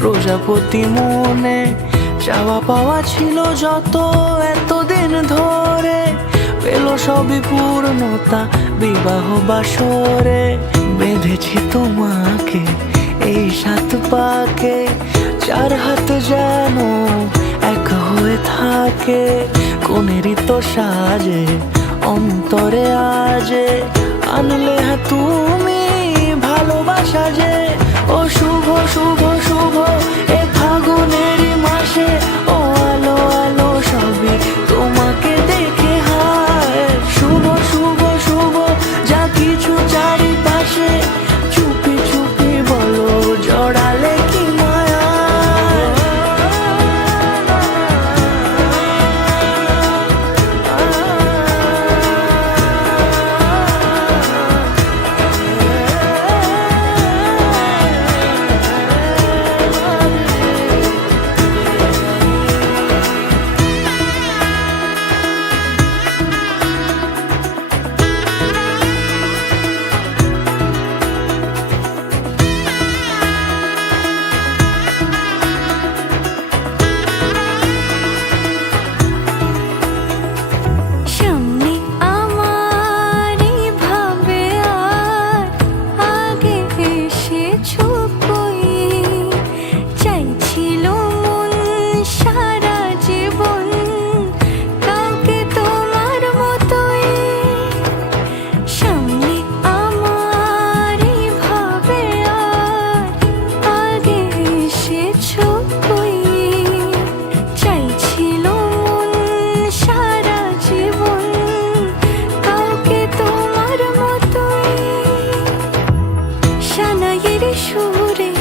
প্রজাপতি মনে চাওয়া পাওয়া ছিল যত এতদিন ধরে, পেল সবই পূর্ণতা বিবাহ বাসরে। বেঁধেছি তোমাকে এই 7 পাকে, 4 হাত যেন এক হয়ে থাকে। কোনেরই তো সাজে অন্তরে আজে, আনলে তুমি ভালোবাসা যে। ও শুভ শুভ শুভ এ ফাগুনেরই মাসে, ও আলো আলো সবই তোমাকে দেখে হায়। শুভ শুভ শুভ যা কিছু চারিপাশে, চুপি চুপি বলো জড়ালে কি মায়া। সুরে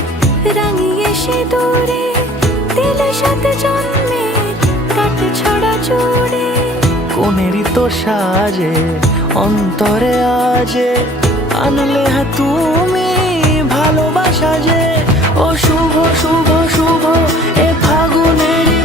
রাঙিয়ে সে দূরে দিলে 7 জন্মের কাটে ছড়া জুড়ে। কোনেরই তো সাজে অন্তরে আজে, আনলে তুমি ভালোবাসা যে। ও শুভ শুভ শুভ এ ফাগুনেরই